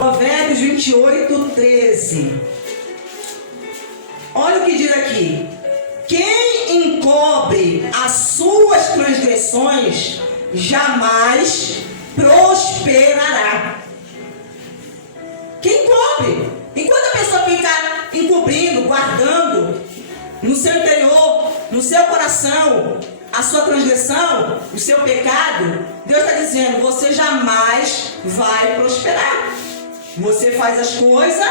Provérbios 28, 13. Olha o que diz aqui. Quem encobre as suas transgressões jamais prosperará. Quem encobre? Enquanto a pessoa fica encobrindo, guardando no seu interior, no seu coração, a sua transgressão, o seu pecado, Deus está dizendo, você jamais vai prosperar. Você faz as coisas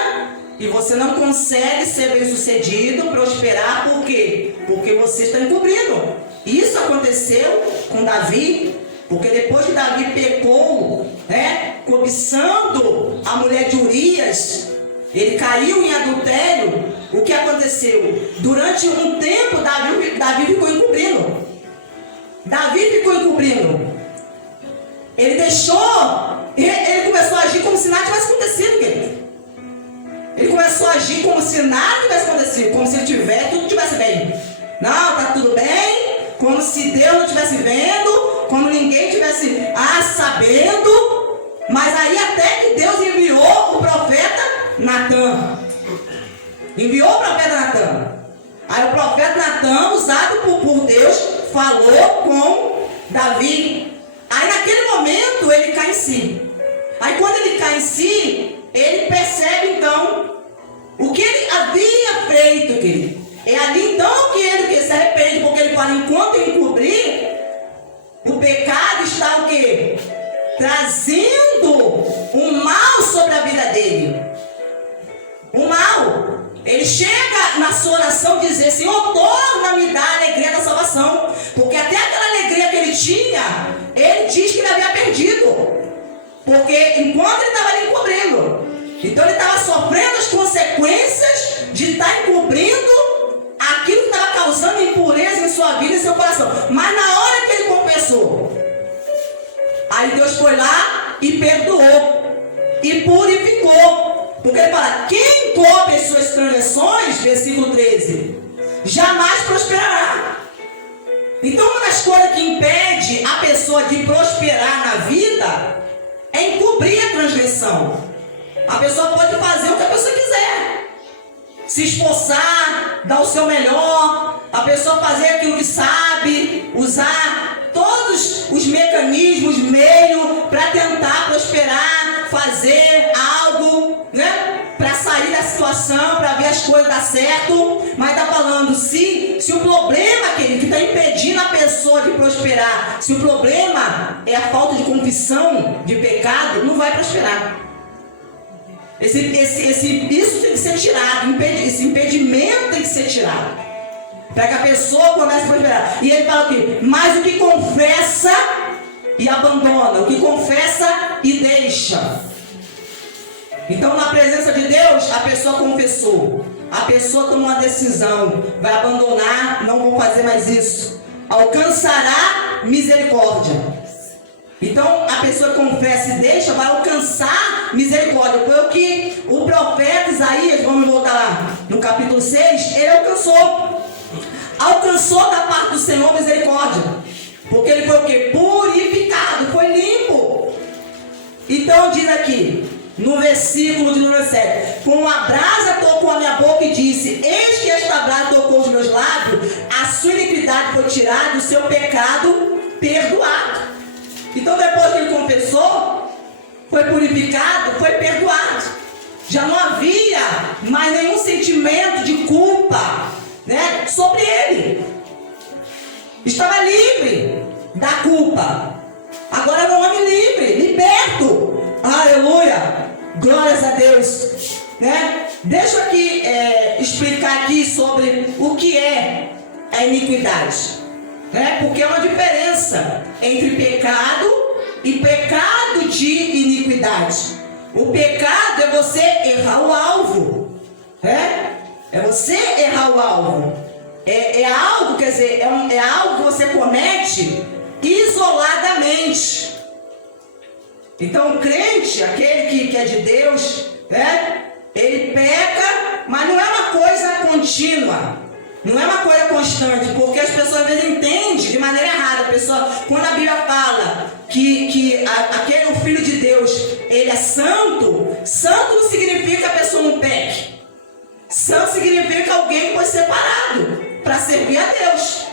e você não consegue ser bem sucedido, prosperar, por quê? Porque você está encobrindo. Isso aconteceu com Davi, porque depois que Davi pecou, cobiçando a mulher de Urias, ele caiu em adultério. O que aconteceu? Durante um tempo, Davi ficou encobrindo. Ele deixou, ele começou a agir como se nada tivesse acontecido, querido. Ele começou a agir como se nada tivesse acontecido, como se tudo estivesse bem. Não, tá tudo bem, como se Deus não estivesse vendo, como ninguém estivesse sabendo. Mas aí até que Deus enviou o profeta Natan. Enviou o profeta Natan. Aí o profeta Natan, usado por Deus, falou com Davi. Aí naquele momento ele cai em si. Aí quando ele cai em si, ele percebe então o que ele havia feito, querido. É ali então que ele se arrepende, porque ele fala, enquanto eu encobrir, o pecado está o quê? Trazendo um mal sobre a vida dele. Um mal. Ele chega na sua oração dizer, Senhor, torna-me da alegria da salvação. Porque até aquela alegria que ele tinha, ele diz que ele havia perdido. Porque enquanto ele estava ali encobrindo, então ele estava sofrendo as consequências de estar encobrindo aquilo que estava causando impureza em sua vida e em seu coração. Mas na hora que ele confessou, aí Deus foi lá e perdoou e purificou. Porque ele fala, quem encobre as suas transgressões, versículo 13, jamais prosperará. Então uma das coisas que impede a pessoa de prosperar na vida é encobrir a transgressão. A pessoa pode fazer o que a pessoa quiser, se esforçar, dar o seu melhor, a pessoa fazer aquilo que sabe, usar todos os mecanismos, meios para tentar prosperar, fazer algo, para sair da situação, para ver as coisas dar certo. Mas está falando, se o problema, querido, que está impedindo a pessoa de prosperar, se o problema é a falta de confissão de pecado, não vai prosperar. Isso tem que ser tirado, esse impedimento tem que ser tirado, para que a pessoa comece a prosperar. E ele fala aqui, mas o que confessa e abandona, o que confessa e deixa. Então na presença de Deus, a pessoa confessou, a pessoa tomou uma decisão, vai abandonar, não vou fazer mais isso, alcançará misericórdia. Então a pessoa confessa e deixa, vai alcançar misericórdia. Foi o que o profeta Isaías, vamos voltar lá no capítulo 6, ele alcançou da parte do Senhor misericórdia, porque ele foi o que? Purificado, foi limpo. Então diz aqui no versículo de número 7, com a brasa tocou a minha boca e disse, eis que esta brasa tocou os meus lábios, a sua iniquidade foi tirada, o seu pecado perdoado. Então depois que ele confessou, foi purificado, foi perdoado. Já não havia mais nenhum sentimento de culpa, sobre ele. Estava livre da culpa. Agora é um homem livre, liberto. Aleluia, glórias a Deus. Deixa eu aqui explicar aqui sobre o que é a iniquidade. Porque é uma diferença entre pecado e pecado de iniquidade. O pecado é você errar o alvo. É você errar o alvo. É algo, quer dizer, é algo que você comete isoladamente. Então o crente, aquele que é de Deus, ele peca, mas não é uma coisa contínua. Não é uma coisa constante, porque as pessoas às vezes entendem de maneira errada. A pessoa, quando a Bíblia fala que aquele é o Filho de Deus, ele é santo, santo não significa que a pessoa não peque. Santo significa alguém que foi separado para servir a Deus.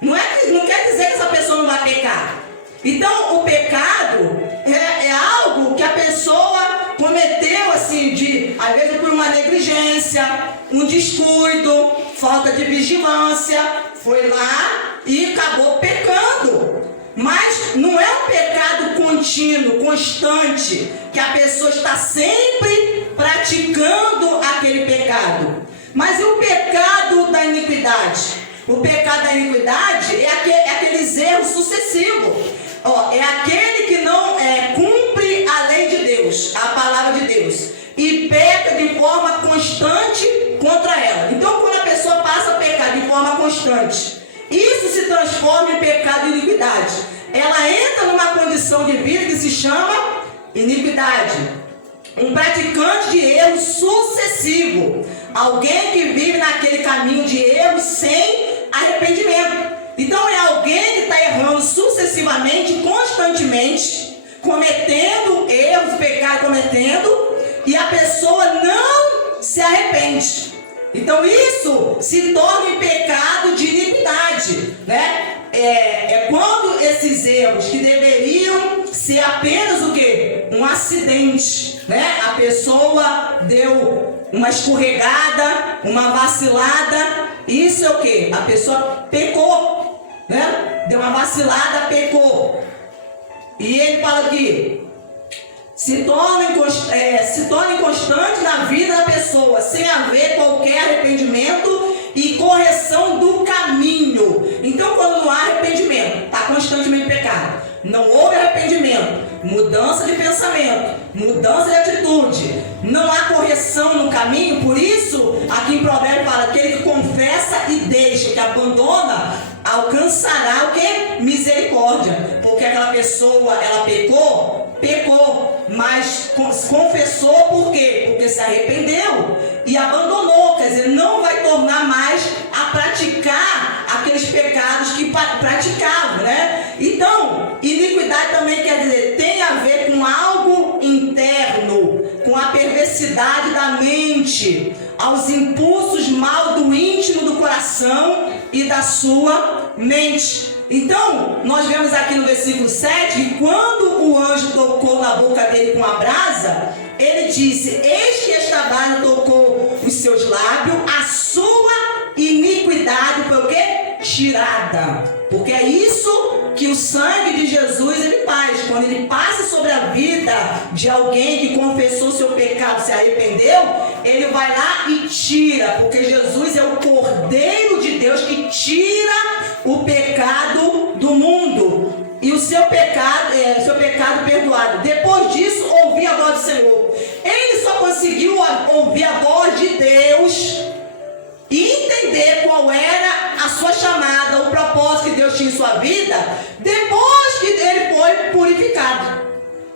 Não quer dizer que essa pessoa não vai pecar. Então, o pecado é algo que a pessoa cometeu, assim, às vezes por uma negligência, um descuido, falta de vigilância, foi lá e acabou pecando. Mas não é um pecado contínuo, constante, que a pessoa está sempre praticando aquele pecado. Mas e o pecado da iniquidade? O pecado da iniquidade é aqueles erros sucessivos. É aquele que não cumpre a lei de Deus, a palavra de Deus, e peca de forma constante contra ela. Então, quando a pessoa passa a pecar de forma constante, isso se transforma em pecado de iniquidade. Ela entra numa condição de vida que se chama iniquidade. Um praticante de erro sucessivo. Alguém que vive naquele caminho de erro sem arrependimento. Então é alguém que está errando sucessivamente, constantemente, cometendo erros, pecado cometendo, e a pessoa não se arrepende. Então isso se torna um pecado de iniquidade, né? É quando esses erros que deveriam ser apenas o quê? Um acidente, né? A pessoa deu uma escorregada, uma vacilada, isso é o quê? A pessoa pecou, né? Deu uma vacilada, pecou. E ele fala aqui, se torna inconstante na vida da pessoa, sem haver qualquer arrependimento e correção do caminho. Então, quando não há arrependimento, está constantemente pecado. Não houve arrependimento, mudança de pensamento, mudança de atitude, não há correção no caminho. Por isso, aqui em Provérbios fala, aquele que confessa e deixa, que abandona, alcançará o que? Misericórdia. Porque aquela pessoa, ela pecou, mas confessou por quê? Porque se arrependeu e abandonou, quer dizer, não vai tornar mais a praticar aqueles pecados que praticava, né? Então, iniquidade também quer dizer, tem a ver com algo interno, com a perversidade da mente, aos impulsos mal do íntimo do coração e da sua mente. Então, nós vemos aqui no versículo 7, que quando o anjo tocou na boca dele com a brasa, ele disse, eis que esta brasa tocou os seus lábios, a sua iniquidade foi o quê? Tirada. Porque é isso que o sangue de Jesus ele faz. Quando ele passa sobre a vida de alguém que confessou seu pecado, se arrependeu, ele vai lá e tira. Porque Jesus é o Cordeiro de Deus que tira o pecado do mundo. E o seu pecado perdoado. Depois disso, ouvi a voz do Senhor. Ele só conseguiu ouvir a voz de Deus e entender qual era a sua chamada, o propósito que Deus tinha em sua vida, depois que ele foi purificado.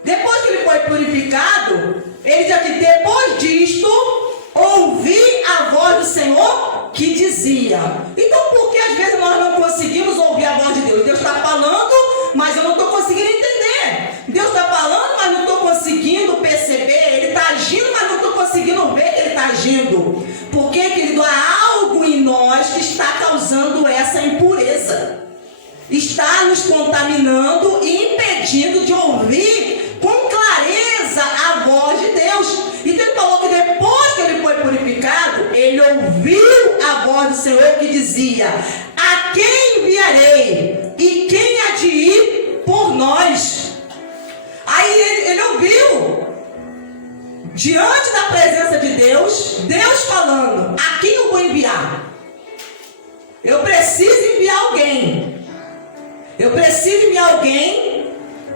Depois que ele foi purificado, ele diz aqui, depois disto, ouvi a voz do Senhor que dizia. Então, por que às vezes nós não conseguimos ouvir a voz de Deus? Deus está falando, mas eu não estou conseguindo entender. Deus está falando, mas não estou conseguindo perceber. Ele está agindo, mas não estou conseguindo ver que ele está agindo. Porque, querido, há algo em nós que está causando essa impureza. Está nos contaminando e impedindo de ouvir com clareza a voz de Deus. Então ele falou que depois que ele foi purificado, ele ouviu a voz do Senhor que dizia, a quem enviarei e quem há de ir por nós? Aí ele ouviu, diante da presença de Deus, Deus falando, a quem eu vou enviar? Eu preciso enviar alguém. Eu preciso enviar alguém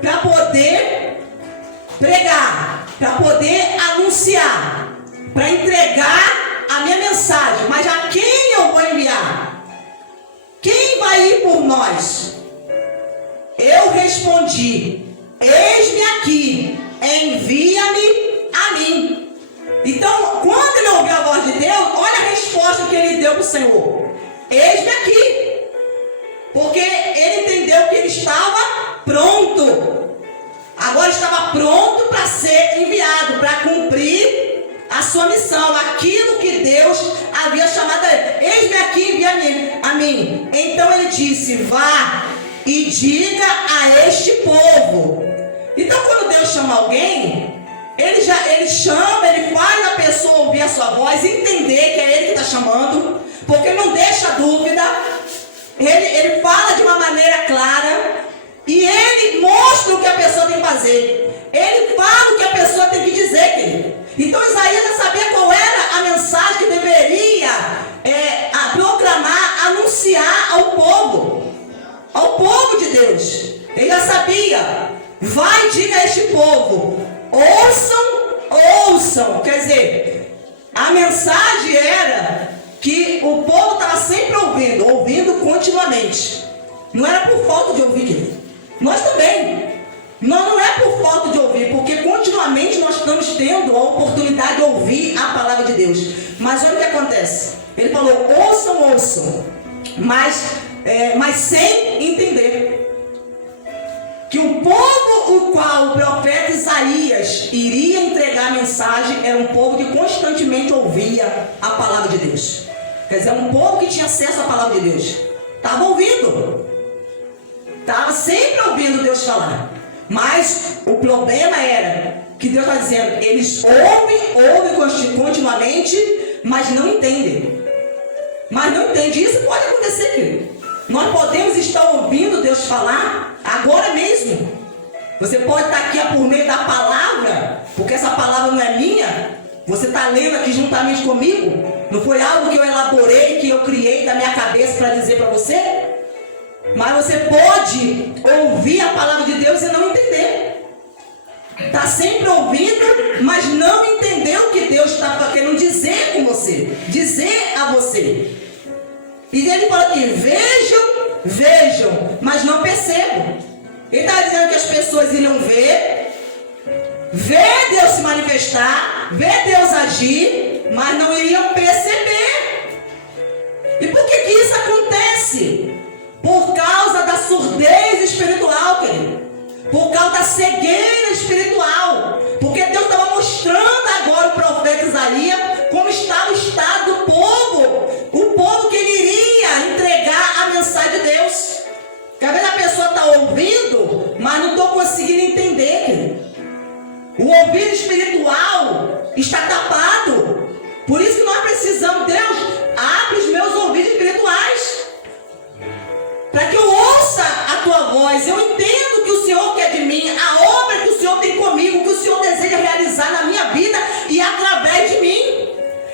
para poder pregar, para poder anunciar, para entregar a minha mensagem. Mas a quem eu vou enviar? Quem vai ir por nós? Eu respondi, eis-me aqui, envia-me a mim. Então, quando ele ouviu a voz de Deus, olha a resposta que ele deu para o Senhor. Eis-me aqui. Porque ele entendeu que ele estava pronto. Agora estava pronto para ser para cumprir a sua missão, aquilo que Deus havia chamado a ele. Eis-me aqui, envia a mim. Então ele disse: vá e diga a este povo. Então quando Deus chama alguém, ele chama, ele faz a pessoa ouvir a sua voz, entender que é ele que está chamando, porque não deixa dúvida. Ele fala de uma maneira clara e ele mostra o que a pessoa tem que fazer. Ele fala o que a pessoa tem que dizer, querido. Então Isaías já sabia qual era a mensagem que deveria proclamar, anunciar ao povo de Deus. Ele já sabia. Vai e diga a este povo: ouçam. Quer dizer, a mensagem era que o povo estava sempre ouvindo continuamente. Não era por falta de ouvir, querido. Nós também. Não é por falta de ouvir, porque continuamente nós estamos tendo a oportunidade de ouvir a palavra de Deus. Mas olha o que acontece. Ele falou: ouçam, mas sem entender. Que o povo o qual o profeta Isaías iria entregar a mensagem era um povo que constantemente ouvia a palavra de Deus. Quer dizer, um povo que tinha acesso à palavra de Deus. Estava ouvindo. Estava sempre ouvindo Deus falar. Mas o problema era que Deus está dizendo: eles ouvem continuamente, mas não entendem. Isso pode acontecer, querido. Nós podemos estar ouvindo Deus falar agora mesmo. Você pode estar aqui por meio da palavra, porque essa palavra não é minha. Você está lendo aqui juntamente comigo. Não foi algo que eu elaborei, que eu criei da minha cabeça para dizer para você. Mas você pode ouvir a palavra de Deus e não entender. Está sempre ouvindo, mas não entender o que Deus está querendo dizer com você. Dizer a você. E ele fala aqui: vejam, mas não percebam. Ele está dizendo que as pessoas iriam ver Deus se manifestar, ver Deus agir, mas não iriam perceber. E por que isso acontece? Por causa da surdez espiritual, querido. Por causa da cegueira espiritual. Porque Deus estava mostrando agora o profeta Isaías como estava o estado do povo. O povo que ele iria entregar a mensagem de Deus. Porque às vezes a pessoa está ouvindo, mas não estou conseguindo entender, querido. O ouvido espiritual está tapado. Por isso que nós precisamos: Deus, abre os meus ouvidos espirituais, para que eu ouça a tua voz. Eu entendo o que o Senhor quer de mim, a obra que o Senhor tem comigo, o que o Senhor deseja realizar na minha vida e através de mim.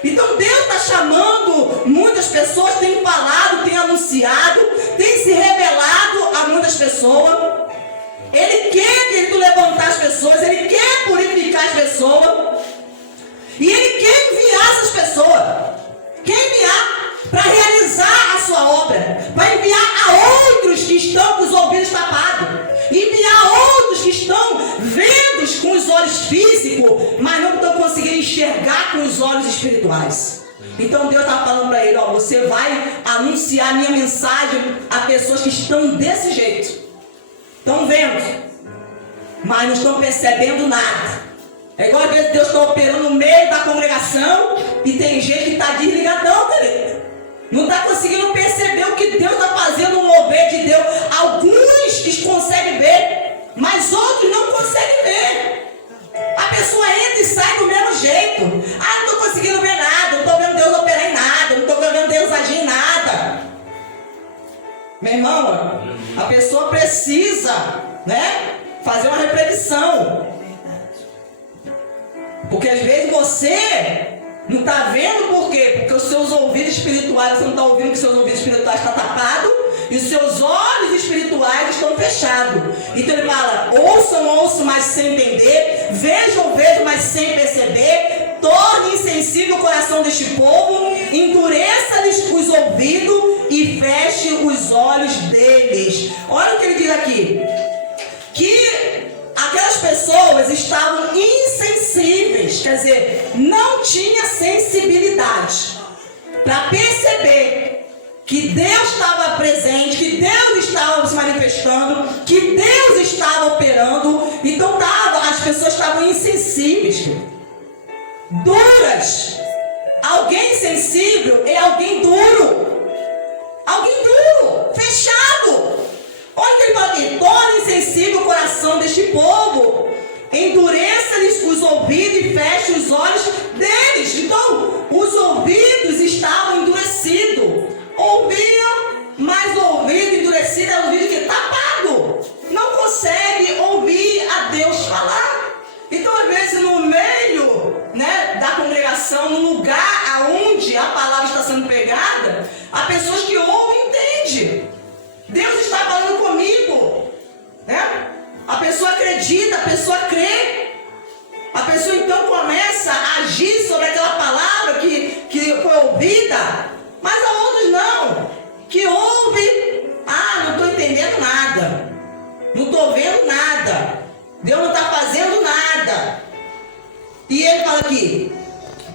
Então Deus está chamando muitas pessoas, tem falado, tem anunciado, tem se revelado a muitas pessoas. Ele quer, querido, levantar as pessoas, ele quer purificar as pessoas. E ele quer enviar essas pessoas. Quer enviar para realizar a sua obra, para enviar a outros que estão com os ouvidos tapados, enviar a outros que estão vendo com os olhos físicos, mas não estão conseguindo enxergar com os olhos espirituais. Então Deus está falando para ele: você vai anunciar a minha mensagem a pessoas que estão desse jeito, estão vendo, mas não estão percebendo nada. É igual às vezes Deus está operando no meio da congregação e tem gente que está desligadão, querido. Não está conseguindo perceber o que Deus está fazendo no mover de Deus. Alguns conseguem ver, mas outros não conseguem ver. A pessoa entra e sai do mesmo jeito. Não estou conseguindo ver nada, não estou vendo Deus operar em nada, não estou vendo Deus agir em nada. Meu irmão, a pessoa precisa, fazer uma reflexão. Porque às vezes você não está vendo por quê? Porque os seus ouvidos espirituais, você não está ouvindo que os seus ouvidos espirituais estão tapados e os seus olhos espirituais estão fechados. Então ele fala: ouçam, mas sem entender, vejam, mas sem perceber, torne insensível o coração deste povo, endureça-lhes os ouvidos e feche os olhos deles. Olha o que ele diz aqui: que aquelas pessoas estavam insensíveis, quer dizer, não tinha sensibilidade para perceber que Deus estava presente, que Deus estava se manifestando, que Deus estava operando. Então as pessoas estavam insensíveis. duras. Alguém sensível é alguém duro. Alguém duro, fechado. Olha o que ele fala aqui: torne insensível o coração deste povo, endureça-lhes os ouvidos e feche os olhos deles. Então, os ouvidos estavam endurecidos. Ouviam, mas o ouvido endurecido é o ouvido que tapado. Não consegue ouvir a Deus falar. Então, às vezes, no meio, né, da congregação, no lugar aonde a palavra está sendo pregada, há pessoas que ouvem e entendem. Deus está falando comigo, né? A pessoa acredita, a pessoa crê. A pessoa então começa a agir sobre aquela palavra que foi ouvida. Mas há outros não, que ouvem: ah, não estou entendendo nada, não estou vendo nada, Deus não está fazendo nada. E ele fala aqui: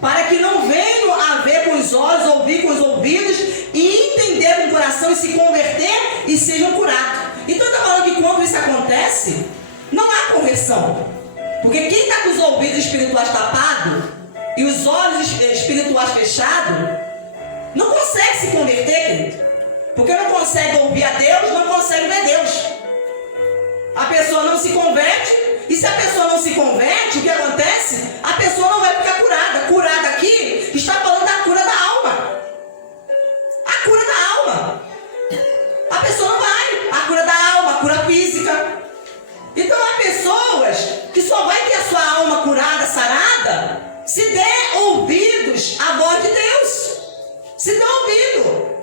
para que não venham a ver com os olhos, ouvir com os ouvidos e entender com o coração e se converter e sejam curados. Então ele está falando que quando isso acontece, não há conversão. Porque quem está com os ouvidos espirituais tapados e os olhos espirituais fechados, não consegue se converter, querido. Porque não consegue ouvir a Deus, não consegue ver Deus. A pessoa não se converte. E se a pessoa não se converte, o que acontece? A pessoa não vai ficar curada. Curada aqui está falando da cura da alma. A cura da alma. A pessoa não vai. A cura da alma, a cura física. Então há pessoas que só vai ter a sua alma curada, sarada, se der ouvidos à voz de Deus. Se der ouvido.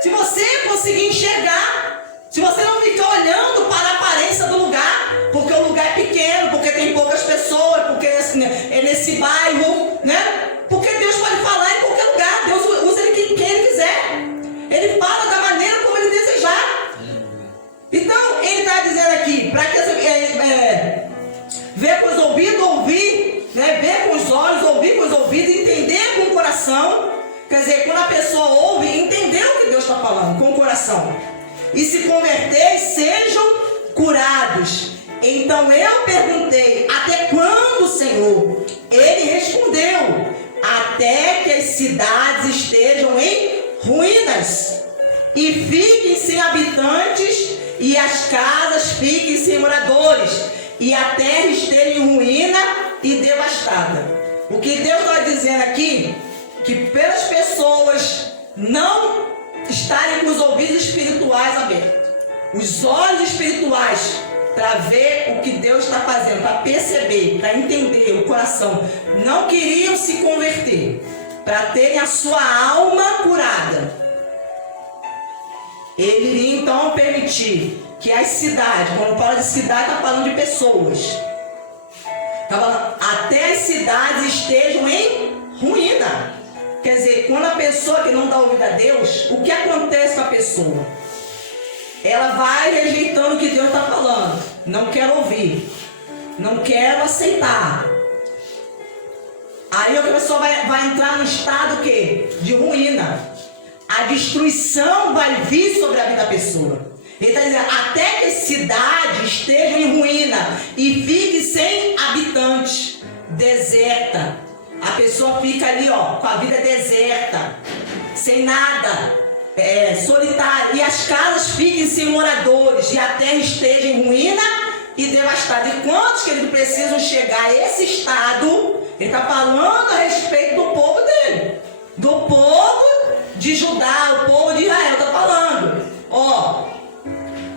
Se você conseguir enxergar. Se você não ficar olhando para a aparência do lugar, porque o lugar é pequeno, porque tem poucas pessoas, porque é nesse bairro, né? Porque Deus pode falar em qualquer lugar. Deus usa ele quem ele quiser. Ele fala da maneira como ele desejar. Então, ele está dizendo aqui, para que ver com os ouvidos, ouvir, né? Ver com os olhos, ouvir com os ouvidos, entender com o coração. Quer dizer, quando a pessoa ouve, entender o que Deus está falando com o coração. E se converter, sejam curados. Então eu perguntei: até quando, Senhor? Ele respondeu: até que as cidades estejam em ruínas e fiquem sem habitantes, e as casas fiquem sem moradores, e a terra esteja em ruína e devastada. O que Deus está dizendo aqui, que pelas pessoas não estarem com os ouvidos espirituais abertos, os olhos espirituais, para ver o que Deus está fazendo, para perceber, para entender o coração, não queriam se converter, para terem a sua alma curada. Ele iria então permitir que as cidades, quando fala de cidade, está falando de pessoas, está falando, até as cidades estejam em ruína. Quer dizer, quando a pessoa que não dá ouvido a Deus, o que acontece com a pessoa? Ela vai rejeitando o que Deus está falando. Não quero ouvir. Não quero aceitar. Aí a pessoa vai entrar no estado o quê? De ruína. A destruição vai vir sobre a vida da pessoa. Ele está dizendo, até que as cidades estejam em ruína e fique sem habitantes, deserta. A pessoa fica ali, ó, com a vida deserta, sem nada, solitária. E as casas fiquem sem moradores, e a terra esteja em ruína e devastada. E quantos, queridos, precisam chegar a esse estado? Ele está falando a respeito do povo dele, do povo de Judá, o povo de Israel. Está falando, ó,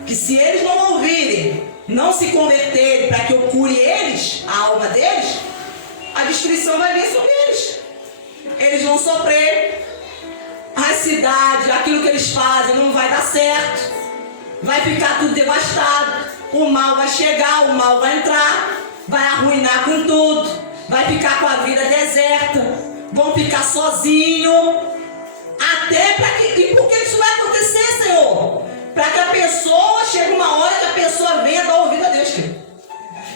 que se eles não ouvirem, não se converterem para que eu cure eles, a alma deles, a destruição vai vir sobre eles. Eles vão sofrer. As cidades, aquilo que eles fazem não vai dar certo. Vai ficar tudo devastado. O mal vai chegar, o mal vai entrar. Vai arruinar com tudo. Vai ficar com a vida deserta. Vão ficar sozinhos. Até para que... E por que isso vai acontecer, Senhor? Para que a pessoa, chegue uma hora que a pessoa venha dar ouvido a Deus, querido.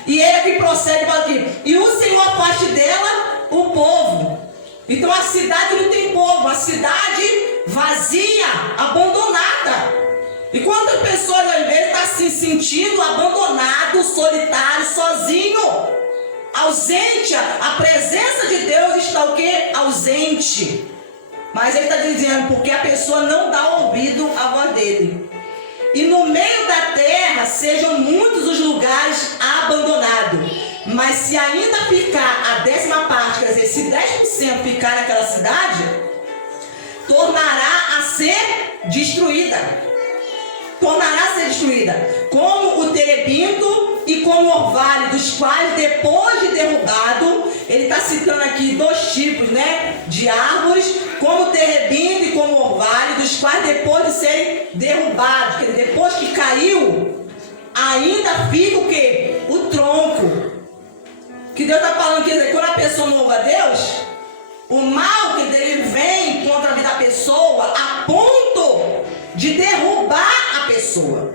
E ele aqui procede e fala aqui, e o Senhor afaste dela o povo. Então a cidade não tem povo, a cidade vazia, abandonada. E quantas pessoas às vezes estão se sentindo abandonado, solitário, sozinho? ausente, a presença de Deus está o quê? Ausente. Mas ele está dizendo, porque a pessoa não dá ouvido à voz dele. E no meio da terra sejam muitos os lugares abandonados. Mas se ainda ficar a 10ª parte, quer dizer, se 10% ficar naquela cidade, tornará a ser destruída. Tornará a ser destruída. Como o terebinto e como o orvalho, dos quais depois de derrubado, ele está citando aqui 2 tipos, né, de árvores, como o terebinto e como o orvalho, dos quais depois de serem derrubados, quer dizer, depois que caiu, ainda fica o quê? O tronco. Que Deus está falando, quer dizer, quando a pessoa não ouve a Deus, o mal que dele vem contra a vida da pessoa a ponto de derrubar a pessoa.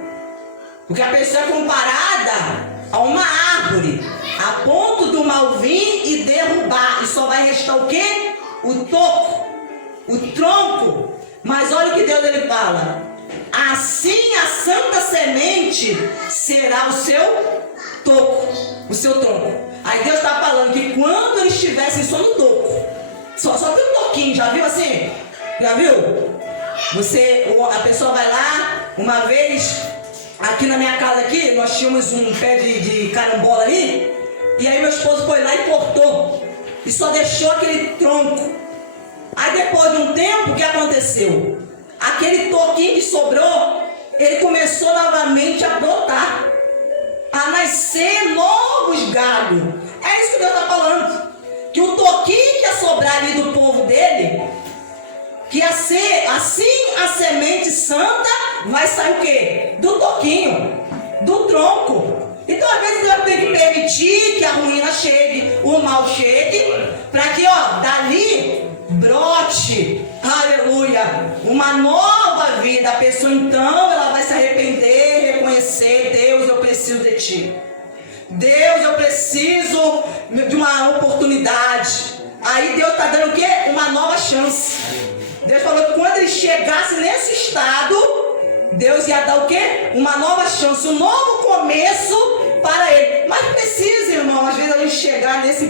Porque a pessoa é comparada a uma árvore, a ponto do mal vir e derrubar. E só vai restar o quê? O toco, o tronco. Mas olha o que Deus ele fala. Assim a santa semente será o seu toco, o seu tronco. Aí Deus está falando que quando eles estivessem só no toco, só tem um toquinho, já viu assim? Já viu? A pessoa vai lá, uma vez, aqui na minha casa aqui, nós tínhamos um pé de carambola ali, e aí meu esposo foi lá e cortou, e só deixou aquele tronco. Aí depois de um tempo, o que aconteceu? Aquele toquinho que sobrou, ele começou novamente a brotar, a nascer novos galhos. É isso que Deus está falando. Que o toquinho que ia sobrar ali do povo dele, que ia ser assim a semente santa, vai sair o quê? Do toquinho, do tronco. Então às vezes Deus tem que permitir que a ruína chegue, o mal chegue, para que dali brote, aleluia, uma nova vida. A pessoa então ela vai se arrepender, reconhecer: Deus, eu preciso de ti. Deus, eu preciso de uma oportunidade. Aí Deus está dando o quê? Uma nova chance. Deus falou que quando ele chegasse nesse estado, Deus ia dar o quê? Uma nova chance, um novo começo para ele. Mas precisa, irmão, às vezes a gente chegar nesse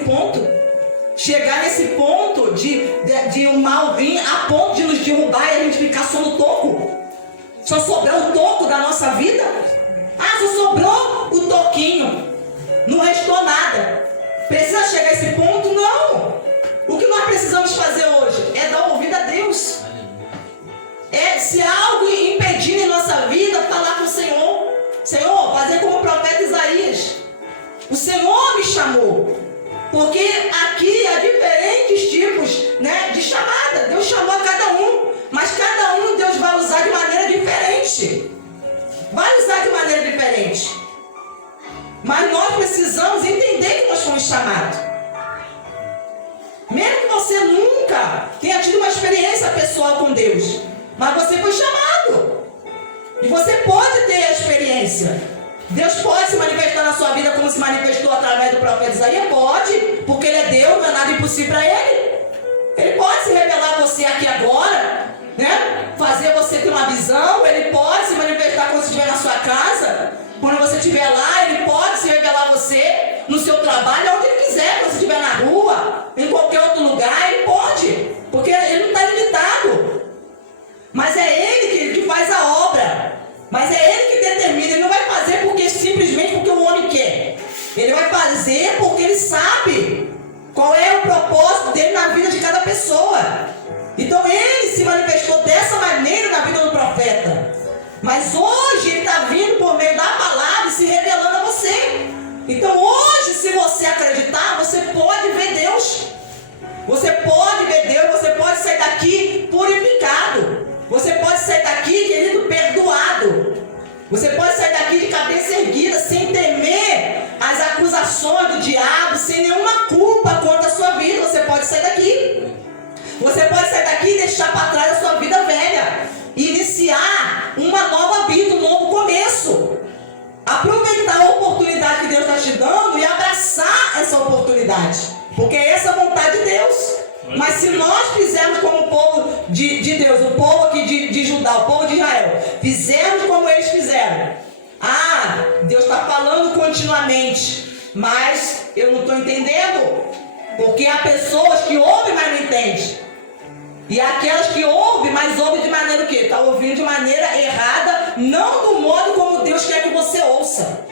ponto de o mal vir a ponto de nos derrubar e a gente ficar só no toco. Só sobrar o toco da nossa vida. Só sobrou o toquinho. Não restou nada. Precisa chegar a esse ponto? Não. O que nós precisamos fazer hoje é dar ouvido a Deus. Se algo impedir em nossa vida, falar com o Senhor. Senhor, fazer como o profeta Isaías. O Senhor me chamou. Porque aqui há diferentes tipos, né, de chamada. Deus chamou a cada um. Mas cada um Deus vai usar de maneira diferente. Vai usar de maneira diferente. Mas nós precisamos entender que nós fomos chamados. Mesmo que você nunca tenha tido uma experiência pessoal com Deus, mas você foi chamado. E você pode ter a experiência. Deus pode se manifestar na sua vida como se manifestou através do profeta Isaías? Pode, porque ele é Deus, não é nada impossível para ele. Ele pode se revelar a você aqui agora, né? Fazer você ter uma visão. Ele pode se manifestar quando você estiver na sua casa. Quando você estiver lá, ele pode se revelar a você no seu trabalho, onde ele quiser. Quando você estiver na rua, em qualquer outro lugar, ele pode, porque ele não está limitado. Mas é ele que faz a obra. Mas é ele que determina. Ele não vai fazer simplesmente porque o homem quer. Ele vai fazer porque ele sabe qual é o propósito dele na vida de cada pessoa. Então ele se manifestou dessa maneira na vida do profeta. Mas hoje ele está vindo por meio da palavra e se revelando a você. Então hoje, se você acreditar, você pode ver Deus. Você pode ver Deus, você pode sair daqui purificado. Você pode sair daqui, querido, perdoado. Você pode sair daqui de cabeça erguida, sem temer as acusações do diabo, sem nenhuma culpa contra a sua vida. Você pode sair daqui. Você pode sair daqui e deixar para trás a sua vida velha. E iniciar uma nova vida, um novo começo. Aproveitar a oportunidade que Deus está te dando e abraçar essa oportunidade. Porque essa é a vontade de Deus. Mas se nós fizermos como o povo de Deus, o povo aqui de Judá, o povo de Israel, fizermos como eles fizeram, Deus está falando continuamente, mas eu não estou entendendo. Porque há pessoas que ouvem, mas não entendem. E há aquelas que ouvem, mas ouvem de maneira o quê? Está ouvindo de maneira errada, não do modo como Deus quer que você ouça.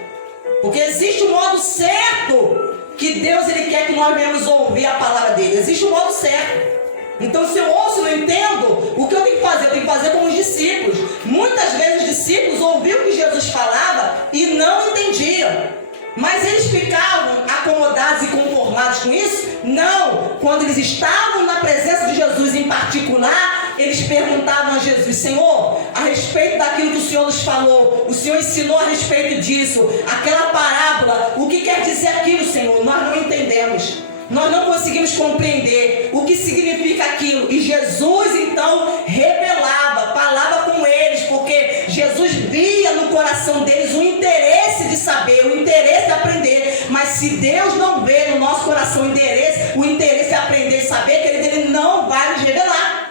Porque existe um modo certo que Deus ele quer que nós venhamos ouvir a palavra dele. Existe um modo certo. Então, se eu ouço e não entendo, o que eu tenho que fazer? Eu tenho que fazer como os discípulos. Muitas vezes os discípulos ouviam o que Jesus falava e não entendiam. Mas eles ficavam acomodados e conformados com isso? Não. Quando eles estavam na presença de Jesus em particular, eles perguntavam a Jesus: Senhor, a respeito daquilo que o Senhor nos falou, o Senhor ensinou a respeito disso, aquela parábola, o que quer dizer aquilo, Senhor? Nós não entendemos. Nós não conseguimos compreender o que significa aquilo. E Jesus então revelava, falava com eles, porque Jesus via no coração deles o interesse de saber, o interesse de aprender. Mas se Deus não vê no nosso coração o interesse de aprender e saber, querido, Ele não vai nos revelar.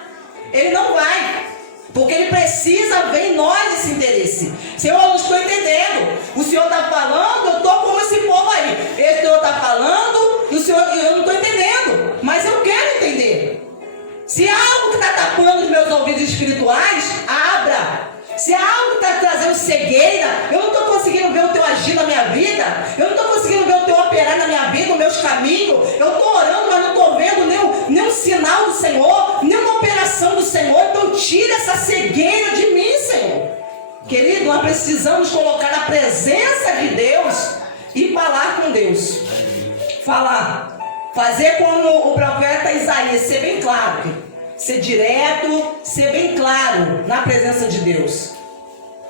Ele não vai. Porque Ele precisa ver em nós esse interesse. Senhor, eu não estou entendendo. O Senhor está falando, eu estou como esse povo aí. Esse Senhor está falando, e o Senhor, eu não estou entendendo. Mas eu quero entender. Se há algo que está tapando os meus ouvidos espirituais, abra. Se há algo que está trazendo cegueira, eu não estou conseguindo ver o Teu agir na minha vida. Eu não estou conseguindo ver o Teu operar na minha vida, nos meus caminhos. Eu estou orando, mas não estou vendo nenhum sinal do Senhor, nenhuma operação do Senhor. Então tira essa cegueira de mim, Senhor. Querido, nós precisamos colocar na presença de Deus e falar com Deus. Falar. Fazer como o profeta Isaías, ser bem claro. Ser direto, ser bem claro na presença de Deus.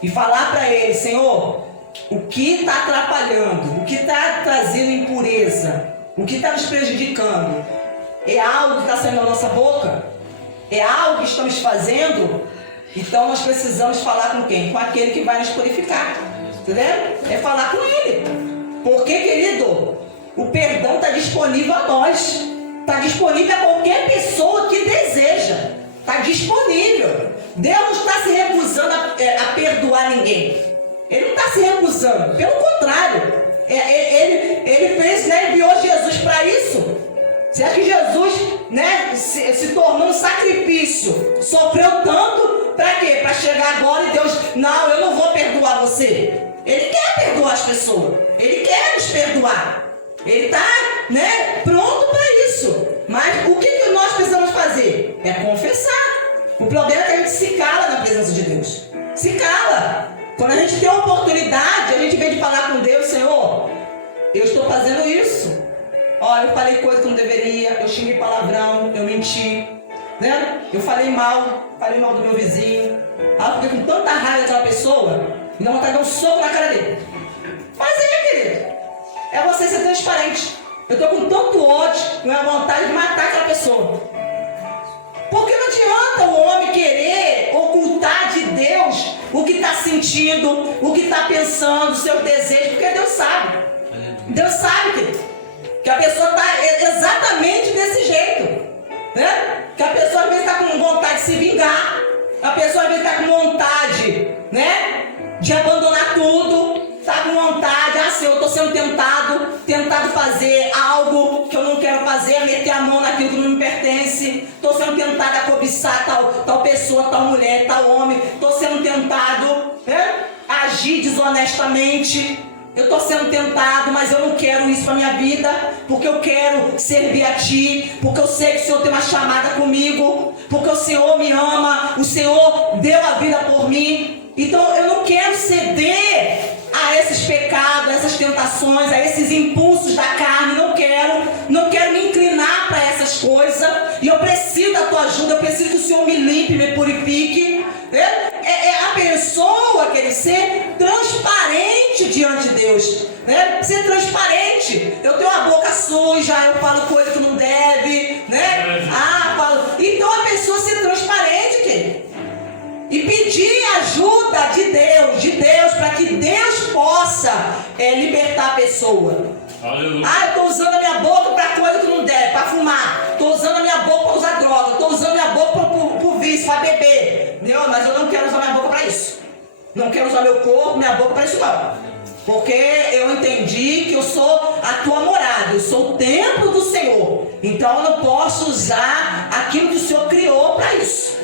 E falar para Ele: Senhor, o que está atrapalhando, o que está trazendo impureza, o que está nos prejudicando, é algo que está saindo da nossa boca? É algo que estamos fazendo? Então nós precisamos falar com quem? Com aquele que vai nos purificar. Entendeu? É falar com Ele. Porque, querido, o perdão está disponível a nós. Está disponível a qualquer pessoa que deseja. Está disponível. Deus não está se recusando a perdoar ninguém. Ele não está se recusando. Pelo contrário. Ele fez, enviou Jesus para isso. Você acha que Jesus, se tornou um sacrifício? Sofreu tanto para quê? Para chegar agora e Deus: não, eu não vou perdoar você. Ele quer perdoar as pessoas. Ele quer nos perdoar. Ele está, pronto para isso. Mas o que nós precisamos fazer? É confessar. O problema é que a gente se cala na presença de Deus. Se cala. Quando a gente tem a oportunidade, a gente vem de falar com Deus: Senhor, eu estou fazendo isso. Eu falei coisa que não deveria, eu xinguei palavrão, eu menti, eu falei mal do meu vizinho. Eu fiquei com tanta raiva daquela pessoa, me dá vontade de dar um soco na cara dele. Mas aí, querido, é você ser transparente. Eu estou com tanto ódio, não é vontade de matar aquela pessoa. Porque não adianta o homem querer ocultar de Deus o que está sentindo, o que está pensando, os seus desejos, porque Deus sabe. Deus sabe, querido, que a pessoa está exatamente desse jeito. Que a pessoa às vezes está com vontade de se vingar. A pessoa às vezes está com vontade, de abandonar tudo. Está com vontade: Senhor, eu estou sendo tentado fazer algo que eu não quero fazer, meter a mão naquilo que não me pertence. Estou sendo tentado a cobiçar tal pessoa, tal mulher, tal homem. Estou sendo tentado a agir desonestamente. Eu estou sendo tentado, mas eu não quero isso para minha vida, porque eu quero servir a Ti, porque eu sei que o Senhor tem uma chamada comigo, porque o Senhor me ama, o Senhor deu a vida por mim. Então eu não quero ceder a esses pecados, a essas tentações, a esses impulsos da carne. Não quero me inclinar para essas coisas. E eu preciso da Tua ajuda, eu preciso que o Senhor me limpe, me purifique. A pessoa quer ser transparente diante de Deus. Ser transparente. Eu tenho a boca suja, eu falo coisa que não deve. Então a pessoa ser transparente, querido. E pedir ajuda de Deus, para que Deus possa libertar a pessoa. Aleluia. Eu estou usando a minha boca para coisa que não deve, para fumar. Estou usando a minha boca para usar droga. Estou usando a minha boca para vício, para beber. Não, mas eu não quero usar minha boca para isso. Não quero usar meu corpo, minha boca para isso não. Porque eu entendi que eu sou a tua morada, eu sou o templo do Senhor. Então eu não posso usar aquilo que o Senhor criou para isso.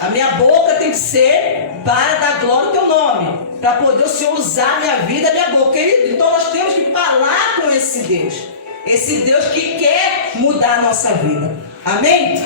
A minha boca tem que ser para dar glória ao teu nome, para poder o Senhor usar a minha vida, a minha boca. Querido, então nós temos que falar com esse Deus que quer mudar a nossa vida. Amém?